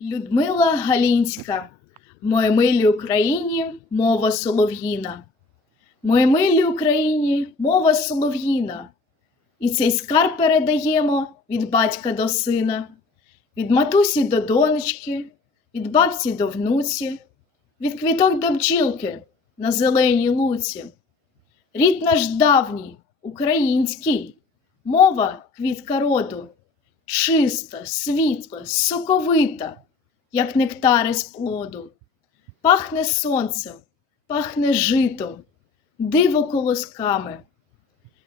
Людмила Галінська, в моїй милій Україні мова солов'їна. В моїй милій Україні мова солов'їна. І цей скарб передаємо від батька до сина, від матусі до донечки, від бабці до внуці, від квіток до бджілки на зеленій луці. Рід наш давній, український, мова квітка роду, чиста, світла, соковита, як нектари з плоду. Пахне сонцем, пахне житом, диво колосками,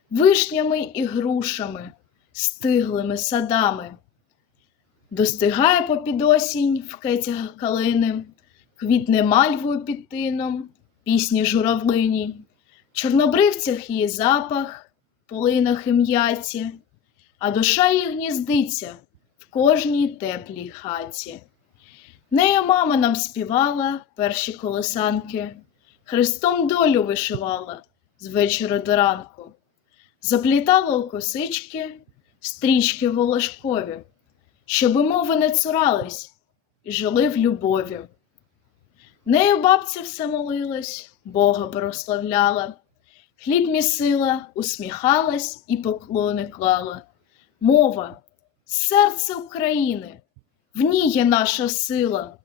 вишнями і грушами, стиглими садами. Достигає попід осінь в кецях калини, квітне мальвою під тином, пісні журавлині, в чорнобривцях її запах, полинах і м'яті, а душа її гніздиться в кожній теплій хаті. Нею мама нам співала перші колесанки, Христом долю вишивала з вечора до ранку, заплітала у косички стрічки волошкові, щоби мови не цурались і жили в любові. Нею бабця все молилась, Бога прославляла, хліб місила, усміхалась і поклони клала. Мова, серце України, в ній є наша сила,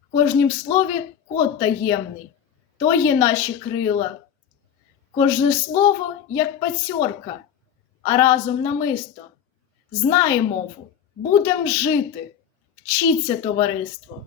в кожнім слові код таємний, то є наші крила. Кожне слово, як пацьорка, а разом намисто. Знає мову, будем жити, вчиться товариство.